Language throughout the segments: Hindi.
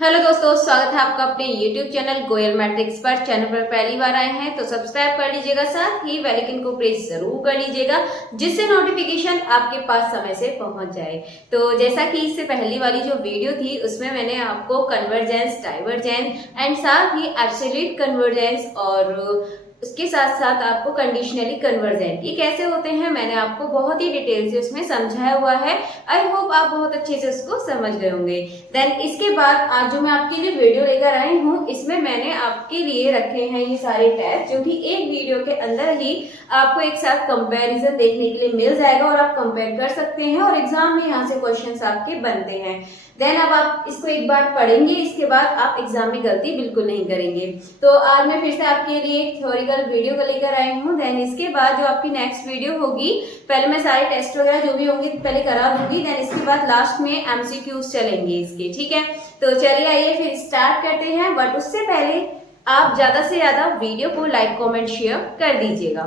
हेलो दोस्तों, स्वागत है आपका अपने YouTube चैनल गोयल मैट्रिक्स पर। चैनल पर पहली बार आए हैं तो सब्सक्राइब कर लीजिएगा, साथ ही बेल आइकन को प्रेस जरूर कर लीजिएगा जिससे नोटिफिकेशन आपके पास समय से पहुंच जाए। तो जैसा कि इससे पहली वाली जो वीडियो थी उसमें मैंने आपको कन्वर्जेंस, डाइवर्जेंस एंड साथ ही एब्सोल्यूट कन्वर्जेंस और उसके साथ साथ आपको कंडीशनली कन्वर्जेंट ये कैसे होते हैं मैंने आपको बहुत ही डिटेल से उसमें समझाया हुआ है। आई होप आप बहुत अच्छे से उसको समझ गए होंगे। देन इसके बाद आज जो मैं आपके लिए वीडियो लेकर आई हूँ इसमें मैंने आपके लिए रखे हैं ये सारे टेस्ट जो कि एक वीडियो के अंदर ही आपको एक साथ कंपैरिजन देखने के लिए मिल जाएगा और आप कंपेयर कर सकते हैं और एग्जाम में यहाँ से क्वेश्चंस आपके बनते हैं। देन अब आप इसको एक बार पढ़ेंगे, इसके बाद आप एग्जाम में गलती बिल्कुल नहीं करेंगे। तो आज मैं फिर से आपके लिए एक थ्योरिकल वीडियो को लेकर आई हूँ। देन इसके बाद जो आपकी नेक्स्ट वीडियो होगी, पहले मैं सारे टेस्ट वगैरह जो भी होंगे पहले करा दूंगी। देन इसके बाद लास्ट में एमसीक्यूज चलेंगे इसके, ठीक है। तो चलिए आइए फिर स्टार्ट करते हैं, बट उससे पहले आप ज्यादा से ज्यादा वीडियो को लाइक कॉमेंट शेयर कर दीजिएगा।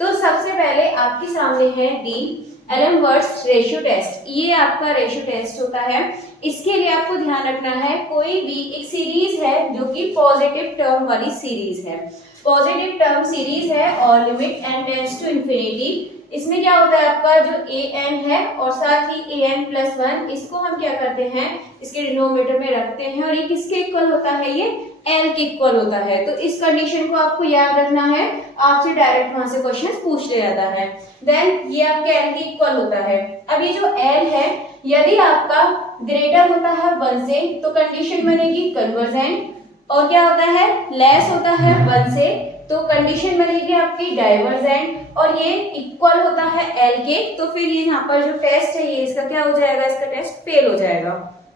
तो सबसे पहले आपके सामने है डी एलमवर्थ रेशियो टेस्ट। ये आपका रेशियो टेस्ट होता है। इसके लिए आपको ध्यान रखना है कोई भी एक सीरीज है जो कि पॉजिटिव टर्म वाली सीरीज है, पॉजिटिव टर्म सीरीज है और limit n tends to infinity. इसमें क्या होता है आपका जो ए एन है और साथ ही ए एन प्लस वन, इसको हम क्या करते हैं इसके डिनोमिनेटर में रखते हैं और ये किसके इक्वल होता है, ये एल के इक्वल होता है। तो इस कंडीशन को आपको याद रखना है, आपसे डायरेक्ट वहां से क्वेश्चन पूछ लिया जाता है। देन ये आपके एल के इक्वल होता है। अब ये जो एल है यदि आपका ग्रेटर होता है 1 से तो कंडीशन बनेगी कन्वर्जेंट, और क्या होता है लेस होता है 1 से तो कंडीशन बनेगी आपकी डाइवर्जेंट, और ये इक्वल होता है एल के तो फिर ये यहाँ पर जो टेस्ट है ये इसका क्या हो जाएगा, इसका टेस्ट फेल हो जाएगा,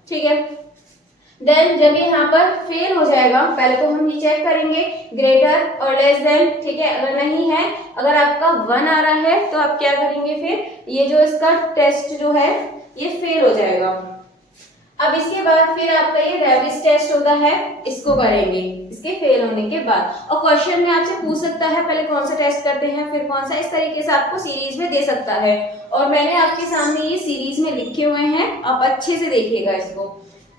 ठीक है। देन जब ये यहाँ पर फेल हो जाएगा, पहले तो हम ये चेक करेंगे ग्रेटर और लेस देन, ठीक है। अगर नहीं है, अगर आपका 1 आ रहा है तो आप क्या करेंगे, फिर ये जो इसका टेस्ट जो है ये फेल हो जाएगा। अब इसके बाद फिर आपका ये रेविस टेस्ट होता है, इसको करेंगे इसके फेल होने के बाद। और क्वेश्चन में आपसे पूछ सकता है पहले कौन सा टेस्ट करते हैं फिर कौन सा, इस तरीके से आपको सीरीज में दे सकता है। और मैंने आपके सामने ये सीरीज में लिखे हुए हैं, आप अच्छे से देखिएगा इसको।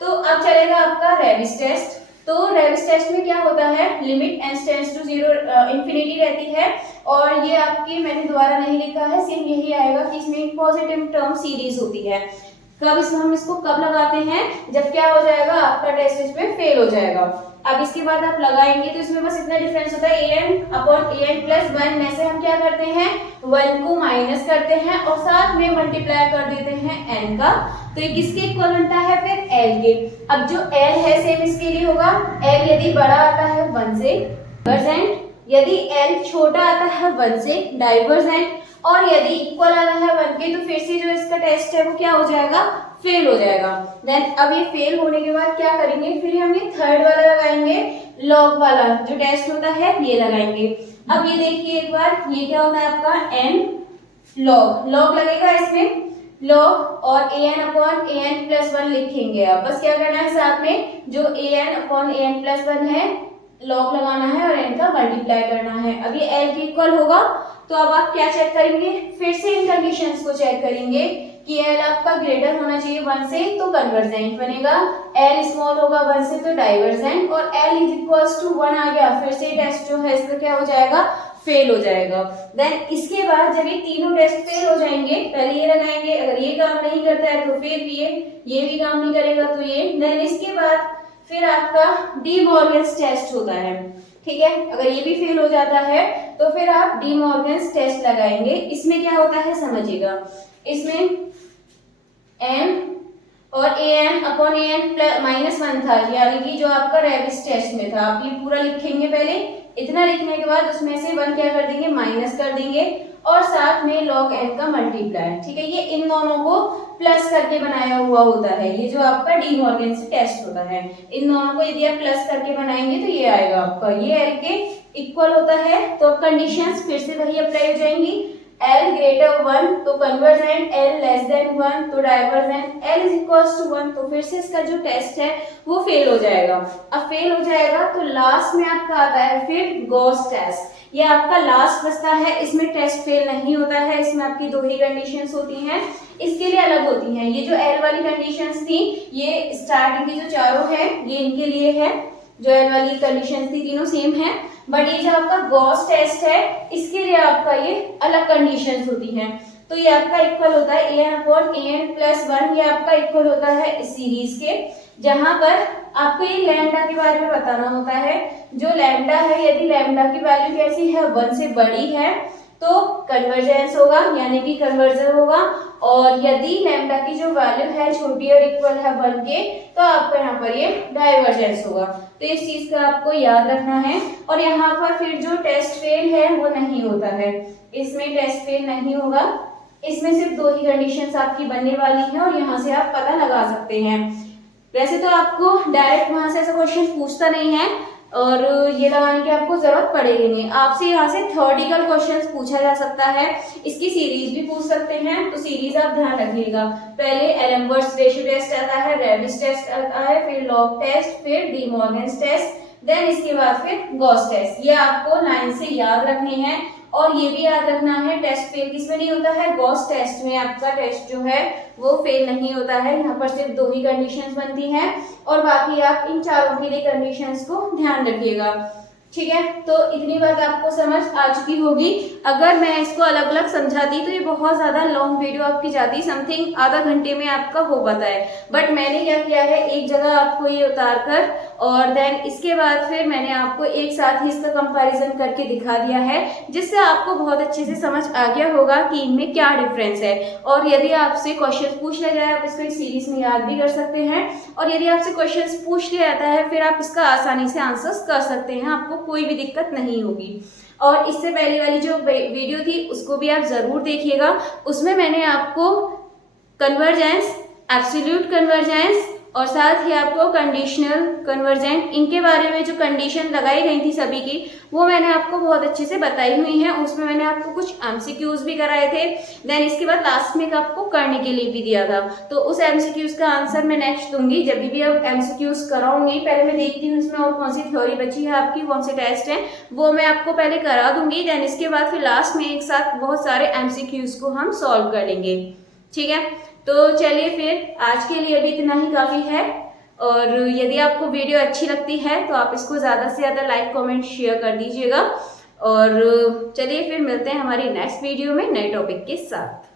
तो अब चलेगा आपका रेविस टेस्ट। तो रेविस टेस्ट में क्या होता है, limit n tends to 0 infinity रहती है और ये आपकी मैंने दोबारा नहीं लिखा है, सेम यही आएगा कि इसमें पॉजिटिव टर्म सीरीज होती है। कब इसमें हम इसको कब लगाते हैं, जब क्या हो जाएगा आपका टेस्ट इसमें फेल हो जाएगा। अब इसके बाद आप लगाएंगे तो इसमें बस इतना डिफरेंस होता है an अपॉन an प्लस 1 में से हम क्या करते हैं 1 को माइनस करते हैं और साथ में मल्टीप्लाई कर देते हैं n का, तो ये किसके इक्वल बनता है फिर l के। अब जो l है सेम इसके लिए होगा, l यदि बड़ा आता है 1 से डाइवर्जेंट, यदि l छोटा आता है 1 से डाइवर्जेंट, और यदि इक्वल आता है 1 के तो फिर से जो इसका टेस्ट है वो क्या हो जाएगा, फेल हो जाएगा। देन अब ये फेल होने के बाद क्या करेंगे, फिर हम ये थर्ड वाला लगाएंगे, लॉग वाला जो टेस्ट होता है ये लगाएंगे। अब ये देखिए एक बार, ये क्या होता है आपका n लॉग, लॉग लगेगा इसमें लॉग और an अपॉन an प्लस 1 लिखेंगे। आप बस क्या करना है साथ में जो an अपॉन an प्लस 1 है लॉग लगाना है और n का मल्टीप्लाई करना है। अब ये l के इक्वल होगा तो अब आप क्या चेक करेंगे, फिर से इन कंडीशंस को चेक करेंगे कि l आपका ग्रेटर होना चाहिए 1 से तो कन्वर्जेंट बनेगा, l स्मॉल होगा 1 से तो डाइवर्जेंट, और l इज इक्वल्स टू 1 आ गया फिर से टेस्ट जो है इसका क्या हो जाएगा, फेल हो जाएगा। देन इसके बाद जब ये तीनों टेस्ट फेल हो जाएंगे, पहले ये लगाएंगे, अगर ये काम नहीं करता है तो फिर ये भी काम नहीं करेगा तो ये। देन इसके बाद फिर आपका डी मॉर्गन्स टेस्ट होता है, ठीक है। अगर ये भी फेल हो जाता है तो फिर आप डी मॉर्गन्स टेस्ट लगाएंगे। इसमें क्या होता है समझिएगा, इसमें n और an upon an plus minus 1 था, यानी कि जो आपका रेविस टेस्ट में था। आप ये पूरा लिखेंगे, पहले इतना लिखने के बाद उसमें से 1 क्या कर देंगे, माइनस कर देंगे और साथ में log n का मल्टीप्लाई, ठीक है। ये इन दोनों को प्लस करके बनाया हुआ होता है, ये जो आपका डी मॉर्गन्स टेस्ट होता है, इन दोनों को यदि आप प्लस करके बनाएंगे तो ये आएगा आपका, ये l के इक्वल होता है। तो कंडीशंस फिर से वही अप्लाई हो जाएंगी, L ग्रेटर 1 तो कन्वर्जेंट, L लेस देन 1 तो divergent, L is equals to 1 तो फिर से इसका जो टेस्ट है वो फेल हो जाएगा। अब फेल हो जाएगा तो लास्ट में आपका आता है फिर गॉस टेस्ट, ये आपका लास्ट बचता है, इसमें टेस्ट फेल नहीं होता है, इसमें आपकी दो ही कंडीशंस होती हैं, इसके लिए अलग होती हैं। ये जो L वाली कंडीशंस थी, ये स्टार्टिंग की जो चारों है ये इनके लिए है, जो एल वाली कंडीशंस थी तीनों सेम है, बट ये जो आपका गॉस टेस्ट है इसके लिए आपका ये अलग कंडीशंस होती हैं। तो ये आपका इक्वल होता है an/an+1, ये आपका इक्वल होता है इस सीरीज के, जहां पर आपको ये लैम्डा के बारे में बताना होता है। जो लैम्डा है, यदि लैम्डा की वैल्यू कैसी है, 1 से बड़ी है तो कन्वर्जेंस होगा, यानी कि कन्वर्जन होगा, और यदि लैम्डा की जो वैल्यू है छोटी और इक्वल है 1 के, तो आपको यहाँ पर ये डाइवर्जेंस होगा। तो इस चीज का आपको याद रखना है। और यहाँ पर फिर जो टेस्ट फेल है वो नहीं होता है, इसमें टेस्ट फेल नहीं होगा, इसमें सिर्फ 2 ही कंडीशंस आपकी बनने वाली है और यहाँ से आप पता लगा सकते हैं। वैसे तो आपको डायरेक्ट वहां से ऐसा क्वेश्चन पूछता नहीं है और ये लगाने की आपको जरूरत पड़ेगी नहीं, आपसे यहाँ से थ्योरेटिकल क्वेश्चंस पूछा जा सकता है, इसकी सीरीज भी पूछ सकते हैं। तो सीरीज आप ध्यान रखिएगा, पहले एलम्बर्ट्स रेशियो टेस्ट आता है, रेबिस टेस्ट आता है, फिर लॉग टेस्ट, फिर डी मॉर्गन्स टेस्ट, देन इसके बाद फिर गॉस टेस्ट। ये आपको लाइन से याद रखने हैं। और ये भी याद रखना है टेस्ट फेल किसमें नहीं होता है, गॉस टेस्ट में आपका टेस्ट जो है वो फेल नहीं होता है। यहाँ पर सिर्फ 2 ही कंडीशंस बनती हैं और बाकी आप इन चारों के लिए कंडीशंस को ध्यान रखिएगा, ठीक है। तो इतनी बात आपको समझ आ चुकी होगी। अगर मैं इसको अलग अलग समझाती तो ये बहुत ज्यादा लॉन्ग वीडियो आपकी जाती, समथिंग आधा घंटे में आपका हो पाता है, बट मैंने क्या किया है, एक जगह आपको ये उतार कर और देन इसके बाद फिर मैंने आपको एक साथ ही इसका कंपैरिजन करके दिखा दिया है, जिससे आपको बहुत अच्छे से समझ आ गया होगा कि इनमें क्या डिफरेंस है। और यदि आपसे क्वेश्चन पूछ लिया जाए, आप इसको इस सीरीज में याद भी कर सकते हैं, और यदि आपसे क्वेश्चन पूछ लिया जाता है फिर आप इसका आसानी से आंसर्स कर सकते हैं, आपको कोई भी दिक्कत नहीं होगी। और इससे पहले वाली जो वीडियो थी उसको भी आप जरूर देखिएगा, उसमें मैंने आपको कन्वर्जेंस, एब्सोल्यूट कन्वर्जेंस और साथ ही आपको कंडीशनल कन्वर्जेंट, इनके बारे में जो कंडीशन लगाई गई थी सभी की, वो मैंने आपको बहुत अच्छे से बताई हुई है। उसमें मैंने आपको कुछ एमसीक्यूज भी कराए थे, देन इसके बाद लास्ट में आपको करने के लिए भी दिया था। तो उस एमसीक्यूज का आंसर मैं नेक्स्ट दूंगी, जब भी अब एमसीक्यूज कराऊंगी। पहले मैं देखती हूँ इसमें और कौन सी थ्योरी बची है आपकी, कौन से टेस्ट है, वो मैं आपको पहले करा दूंगी, देन इसके बाद फिर लास्ट में एक साथ बहुत सारे एमसीक्यूज को हम सॉल्व कर लेंगे, ठीक है। तो चलिए फिर आज के लिए अभी इतना ही काफी है। और यदि आपको वीडियो अच्छी लगती है तो आप इसको ज़्यादा से ज़्यादा लाइक कमेंट शेयर कर दीजिएगा। और चलिए फिर मिलते हैं हमारी नेक्स्ट वीडियो में नए टॉपिक के साथ।